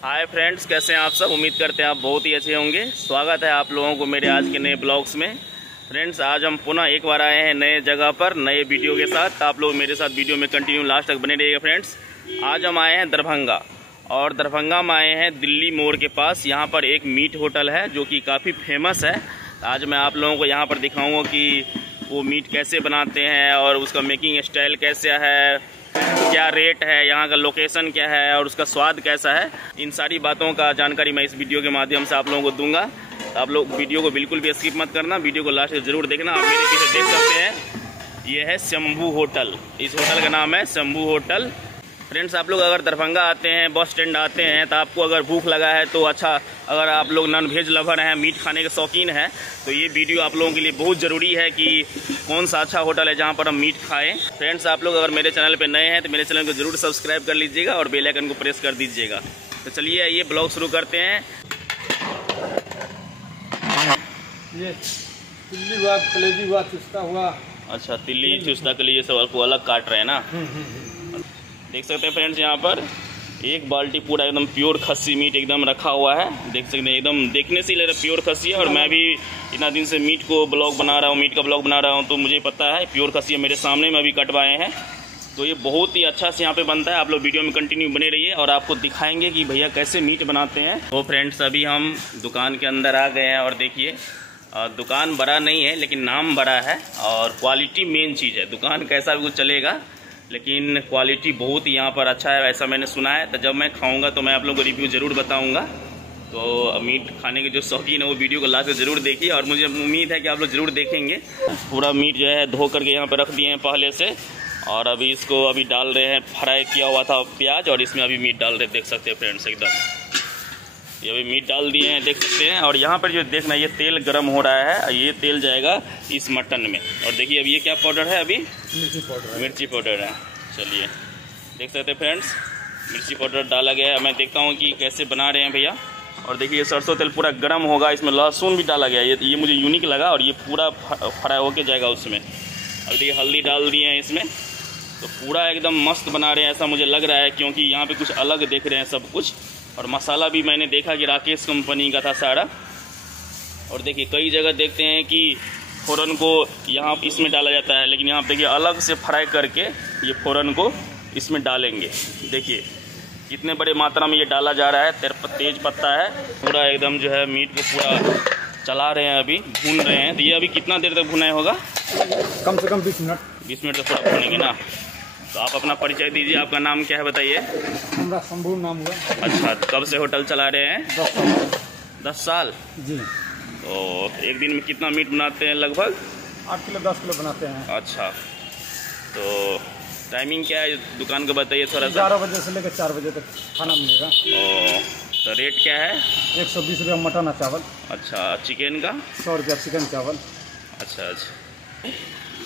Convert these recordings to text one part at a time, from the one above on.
Hi friends, कैसे हैं आप सब। उम्मीद करते हैं आप बहुत ही अच्छे होंगे। स्वागत है आप लोगों को मेरे आज के नए ब्लॉग्स में। फ्रेंड्स, आज हम पुनः एक बार आए हैं नए जगह पर नए वीडियो के साथ। तो आप लोग मेरे साथ वीडियो में कंटिन्यू लास्ट तक बने रहिएगा। फ्रेंड्स, आज हम आए हैं दरभंगा, और दरभंगा में आए हैं दिल्ली मोड़ के पास। यहाँ पर एक मीट होटल है जो कि काफ़ी फेमस है। आज मैं आप लोगों को यहाँ पर दिखाऊँगा कि वो मीट कैसे बनाते हैं और उसका मेकिंग स्टाइल कैसा है, क्या रेट है, यहाँ का लोकेशन क्या है और उसका स्वाद कैसा है। इन सारी बातों का जानकारी मैं इस वीडियो के माध्यम से आप लोगों को दूंगा। तो आप लोग वीडियो को बिल्कुल भी स्किप मत करना, वीडियो को लास्ट तक जरूर देखना। आप मेरे पीछे देख सकते हैं, ये है शंभू होटल। इस होटल का नाम है शंभू होटल। फ्रेंड्स, आप लोग अगर दरभंगा आते हैं, बस स्टैंड आते हैं, तो आपको अगर भूख लगा है तो अच्छा, अगर आप लोग नॉन वेज लवर हैं, मीट खाने के शौकीन हैं, तो ये वीडियो आप लोगों के लिए बहुत ज़रूरी है कि कौन सा अच्छा होटल है जहाँ पर हम मीट खाएं। फ्रेंड्स, आप लोग अगर मेरे चैनल पे नए हैं तो मेरे चैनल को जरूर सब्सक्राइब कर लीजिएगा और बेल आइकन को प्रेस कर दीजिएगा। तो चलिए ये ब्लॉग शुरू करते हैं। ये तिल्ली हुआ, कलेजी हुआ, चुस्ता हुआ। अच्छा, तिल्ली चुस्ता के लिए सब आपको अलग काट रहे हैं ना। देख सकते हैं फ्रेंड्स, यहाँ पर एक बाल्टी पूरा एकदम प्योर खस्सी मीट एकदम रखा हुआ है। देख सकते हैं, एकदम देखने से ही लग रहा है प्योर खस्सी है। और मैं भी इतना दिन से मीट को ब्लॉग बना रहा हूँ, मीट का ब्लॉग बना रहा हूँ, तो मुझे पता है प्योर खस्सी है। मेरे सामने में अभी कटवाए हैं, तो ये बहुत ही अच्छा से यहाँ पे बनता है। आप लोग वीडियो में कंटिन्यू बने रहिए और आपको दिखाएंगे कि भैया कैसे मीट बनाते हैं। तो फ्रेंड्स, अभी हम दुकान के अंदर आ गए हैं और देखिए, दुकान बड़ा नहीं है लेकिन नाम बड़ा है और क्वालिटी मेन चीज़ है। दुकान कैसा भी कुछ चलेगा लेकिन क्वालिटी बहुत ही यहाँ पर अच्छा है, ऐसा मैंने सुना है। तो जब मैं खाऊंगा तो मैं आप लोगों को रिव्यू ज़रूर बताऊंगा। तो मीट खाने के जो शौकीन है वो वीडियो को लास्ट तक ज़रूर देखिए, और मुझे उम्मीद है कि आप लोग ज़रूर देखेंगे। पूरा मीट जो है धो करके यहाँ पर रख दिए हैं पहले से, और अभी इसको अभी डाल रहे हैं। फ्राई किया हुआ था प्याज, और इसमें अभी मीट डाल रहे हैं। देख सकते हैं फ्रेंड्स, एकदम ये अभी मीट डाल दिए हैं, देख सकते हैं। और यहाँ पर जो देखना, ये तेल गर्म हो रहा है, ये तेल जाएगा इस मटन में। और देखिए अभी ये क्या पाउडर है, अभी मिर्ची पाउडर है। चलिए देख सकते हैं फ्रेंड्स, मिर्ची पाउडर डाला गया है। मैं देखता हूँ कि कैसे बना रहे हैं भैया। और देखिए सरसों तेल पूरा गर्म होगा, इसमें लहसुन भी डाला गया है। ये मुझे यूनिक लगा, और ये पूरा फ्राई होके जाएगा उसमें। अभी देखिए हल्दी डाल दिए हैं इसमें, तो पूरा एकदम मस्त बना रहे हैं ऐसा मुझे लग रहा है, क्योंकि यहाँ पर कुछ अलग देख रहे हैं सब कुछ। और मसाला भी मैंने देखा कि राकेश कंपनी का था सारा। और देखिए कई जगह देखते हैं कि फ़ौरन को यहाँ इसमें डाला जाता है, लेकिन यहाँ देखिए अलग से फ्राई करके ये फ़ौरन को इसमें डालेंगे। देखिए कितने बड़े मात्रा में ये डाला जा रहा है। तेज पत्ता है, पूरा एकदम जो है मीट को पूरा चला रहे हैं, अभी भून रहे हैं। तो ये अभी कितना देर तक भुनाया होगा? कम से कम 20 मिनट। 20 मिनट तक पूरा भुनेंगे ना। तो आप अपना परिचय दीजिए, आपका नाम क्या है बताइए। हमारा शंभू नाम हुआ। अच्छा, कब से होटल चला रहे हैं? 10 साल जी। तो एक दिन में कितना मीट बनाते हैं? लगभग 8 किलो 10 किलो बनाते हैं। अच्छा, तो टाइमिंग क्या है दुकान का बताइए थोड़ा सा। 11 बजे से लेकर 4 बजे तक खाना मिलेगा। तो रेट क्या है? 120 रुपया मटन और चावल। अच्छा, चिकन का 100 रुपया चिकन चावल। अच्छा अच्छा,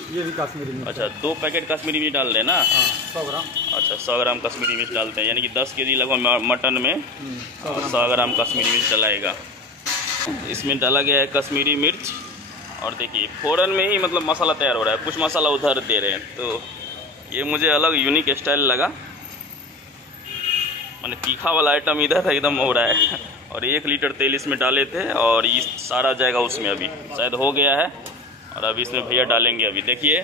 ये भी कश्मीरी मिर्च। अच्छा 2 पैकेट कश्मीरी मिर्च डाल रहे हैं ना। 100 ग्राम। अच्छा, 100 ग्राम कश्मीरी मिर्च डालते हैं, यानी कि 10 केजी लगभग मटन में 100 ग्राम कश्मीरी मिर्च डलाएगा। इसमें डाला गया है कश्मीरी मिर्च। और देखिए फ़ौरन में ही मतलब मसाला तैयार हो रहा है, कुछ मसाला उधर दे रहे हैं। तो ये मुझे अलग यूनिक स्टाइल लगा, मैंने तीखा वाला आइटम इधर एकदम हो रहा है। और 1 लीटर तेल इसमें डाले थे, और ये सारा जाएगा उसमें। अभी शायद हो गया है, और अभी इसमें भैया डालेंगे। अभी देखिए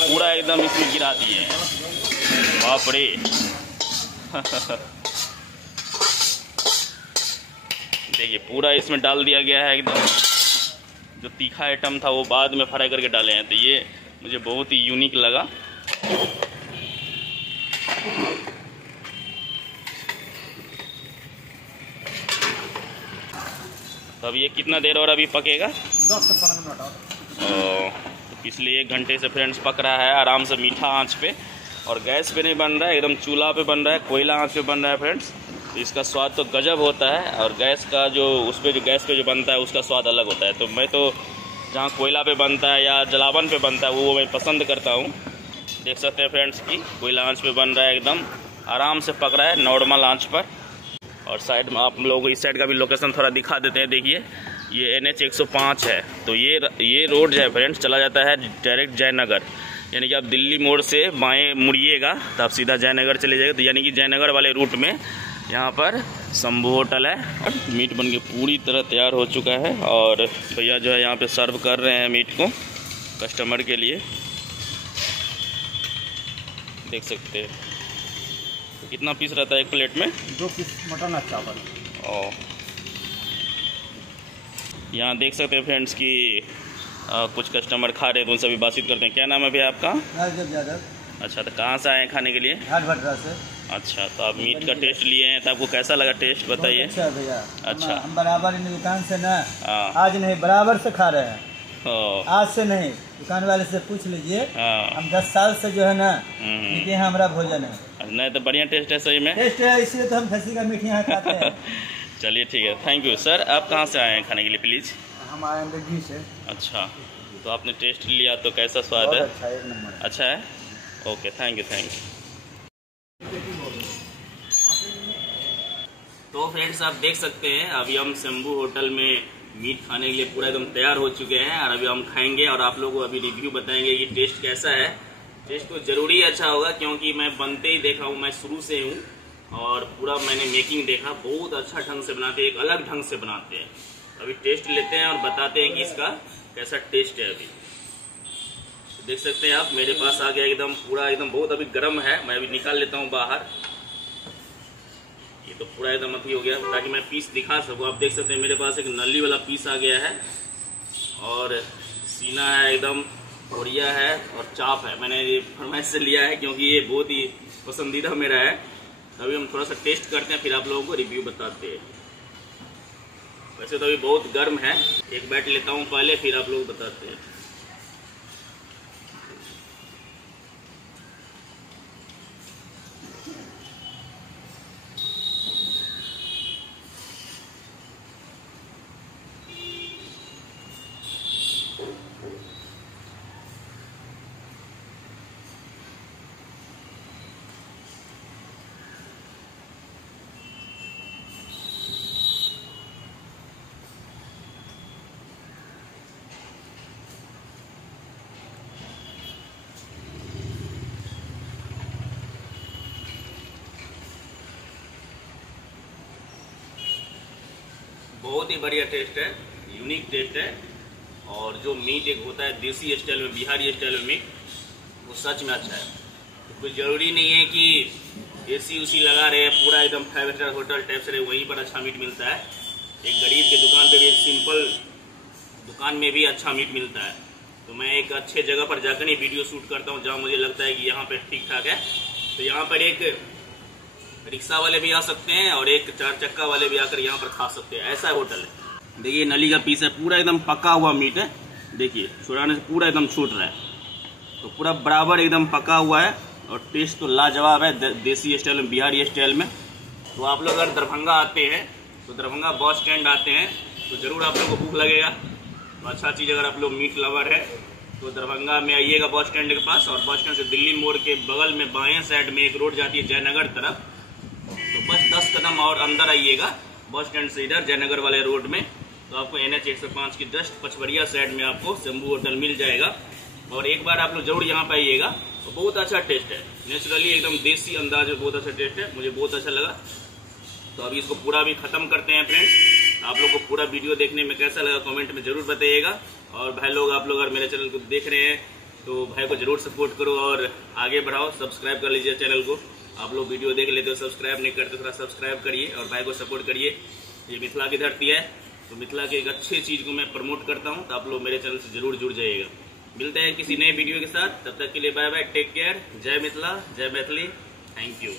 पूरा एकदम इसमें गिरा दिए हैं। बाप रे देखिए पूरा इसमें डाल दिया गया है एकदम। जो तीखा आइटम था वो बाद में फ्राई करके डाले हैं, तो ये मुझे बहुत ही यूनिक लगा। तो अब ये कितना देर और अभी पकेगा? 10 से 15 मिनट और। तो पिछले 1 घंटे से फ्रेंड्स पक रहा है आराम से मीठा आंच पे। और गैस पे नहीं बन रहा है, एकदम चूल्हा पे बन रहा है, कोयला आंच पे बन रहा है फ्रेंड्स। तो इसका स्वाद तो गजब होता है, और गैस का जो उस पर जो गैस पे जो बनता है उसका स्वाद अलग होता है। तो मैं तो जहाँ कोयला पे बनता है या जलावन पे बनता है वो मैं पसंद करता हूँ। देख सकते हैं फ्रेंड्स कि कोयला आंच पे बन रहा है, एकदम आराम से पक रहा है नॉर्मल आंच पर। और साइड में आप लोगों को इस साइड का भी लोकेशन थोड़ा दिखा देते हैं। देखिए ये NH 105 है, तो ये रोड जो है फ्रेंड्स चला जाता है डायरेक्ट जयनगर। यानी कि आप दिल्ली मोड़ से बाएं मुड़िएगा तो आप सीधा जयनगर चले जाएगा। तो यानी कि जयनगर वाले रूट में यहाँ पर शंभू होटल है और मीट बन के पूरी तरह तैयार हो चुका है और भैया जो है यहाँ पे सर्व कर रहे हैं मीट को कस्टमर के लिए। देख सकते हैं कितना पीस रहता है एक प्लेट में? 2 पीस मटन और चावल। और यहाँ देख सकते हैं फ्रेंड्स कि कुछ कस्टमर खा रहे हैं तो उनसे भी बातचीत करते हैं। क्या नाम है भैया आपका? राजदेव यादव। अच्छा, तो कहाँ से आए हैं खाने के लिए? घाट भटरा से। अच्छा, तो आप मीट का टेस्ट लिए हैं तो आपको कैसा लगा टेस्ट बताइए? अच्छा भैया। अच्छा, हम बराबर इन दुकान से ना हाँ, आज नहीं बराबर से खा रहे हैं, आज से नहीं। दुकान वाले से पूछ लीजिए, हम 10 साल से जो है ना मीट यहाँ हमारा भोजन है। नहीं तो बढ़िया टेस्ट है सही में? टेस्ट है, इसलिए तो हम खस्सी का मीट यहाँ खाते हैं। चलिए ठीक है, थैंक यू सर। आप कहाँ से आए हैं खाने के लिए प्लीज़? हम आए हैं दिल्ली से। अच्छा, तो आपने टेस्ट लिया तो कैसा स्वाद है? अच्छा, एक नंबर अच्छा है। Okay, thank you. तो फ्रेंड्स आप देख सकते हैं अभी हम शंभू होटल में मीट खाने के लिए पूरा एकदम तैयार हो चुके हैं और अभी हम खाएंगे और आप लोगों को अभी रिव्यू बताएंगे कि टेस्ट कैसा है। टेस्ट तो जरूरी अच्छा होगा क्योंकि मैं बनते ही देखा हूँ, मैं शुरू से हूँ और पूरा मैंने मेकिंग देखा, बहुत अच्छा ढंग से बनाते हैं, एक अलग ढंग से बनाते हैं। अभी टेस्ट लेते हैं और बताते हैं कि इसका कैसा टेस्ट है। अभी देख सकते हैं आप, मेरे पास आ गया एकदम पूरा, एकदम बहुत अभी गर्म है। मैं अभी निकाल लेता हूँ बाहर। ये तो पूरा एकदम अभी हो गया ताकि मैं पीस दिखा सकूँ। आप देख सकते हैं मेरे पास एक नली वाला पीस आ गया है और सीना है एकदम बढ़िया है और चाप है। मैंने ये फरमाइश से लिया है क्योंकि ये बहुत ही पसंदीदा मेरा है। अभी हम थोड़ा सा टेस्ट करते हैं फिर आप लोगों को रिव्यू बताते हैं। वैसे तो अभी बहुत गर्म है, एक बैट लेता हूँ पहले फिर आप लोग बताते हैं। बहुत ही बढ़िया टेस्ट है, यूनिक टेस्ट है। और जो मीट एक होता है देसी स्टाइल में, बिहारी स्टाइल में मीट, वो सच में अच्छा है। तो कोई ज़रूरी नहीं है कि एसी उसी लगा रहे हैं, पूरा एकदम 5 स्टार होटल टाइप से रहे वहीं पर अच्छा मीट मिलता है। एक गरीब के दुकान पे भी, एक सिंपल दुकान में भी अच्छा मीट मिलता है। तो मैं एक अच्छे जगह पर जाकर ही वीडियो शूट करता हूँ जहाँ मुझे लगता है कि यहाँ पर ठीक ठाक है। तो यहाँ पर एक रिक्शा वाले भी आ सकते हैं और एक 4 चक्का वाले भी आकर यहाँ पर खा सकते हैं, ऐसा होटल है। देखिए नली का पीस है, पूरा एकदम पका हुआ मीट है। देखिए छुड़ाने से पूरा एकदम छूट रहा है, तो पूरा बराबर एकदम पका हुआ है और टेस्ट तो लाजवाब है देसी स्टाइल में, बिहारी स्टाइल में। तो आप लोग अगर दरभंगा आते हैं तो दरभंगा बस स्टैंड आते हैं तो ज़रूर आप लोग को भूख लगेगा। तो अच्छा चीज़, अगर आप लोग मीट लवर है तो दरभंगा में आइएगा बस स्टैंड के पास। और बस स्टैंड से दिल्ली मोड़ के बगल में बाएं साइड में एक रोड जाती है जयनगर तरफ, तो बस 10 कदम और अंदर आइएगा बस स्टैंड से इधर जयनगर वाले रोड में, तो आपको NH 105 की जस्ट पचवड़िया साइड में आपको शंभू होटल मिल जाएगा। और एक बार आप लोग जरूर यहाँ पे आइएगा। तो बहुत अच्छा टेस्ट है, नेचुरली एकदम देसी अंदाज में बहुत अच्छा टेस्ट है, मुझे बहुत अच्छा लगा। तो अभी इसको पूरा भी खत्म करते हैं फ्रेंड्स। आप लोग को पूरा वीडियो देखने में कैसा लगा कमेंट में जरूर बताइएगा। और भाई लोग, आप लोग अगर मेरे चैनल को देख रहे हैं तो भाई को जरूर सपोर्ट करो और आगे बढ़ाओ, सब्सक्राइब कर लीजिए चैनल को। आप लोग वीडियो देख लेते हो, सब्सक्राइब नहीं करते, थोड़ा सब्सक्राइब करिए और भाई को सपोर्ट करिए। ये मिथिला की धरती है, तो मिथिला की एक अच्छी चीज़ को मैं प्रमोट करता हूँ, तो आप लोग मेरे चैनल से जरूर जुड़ जाइएगा। मिलते हैं किसी नए वीडियो के साथ, तब तक के लिए बाय बाय, टेक केयर, जय मिथिला, जय मैथिली, थैंक यू।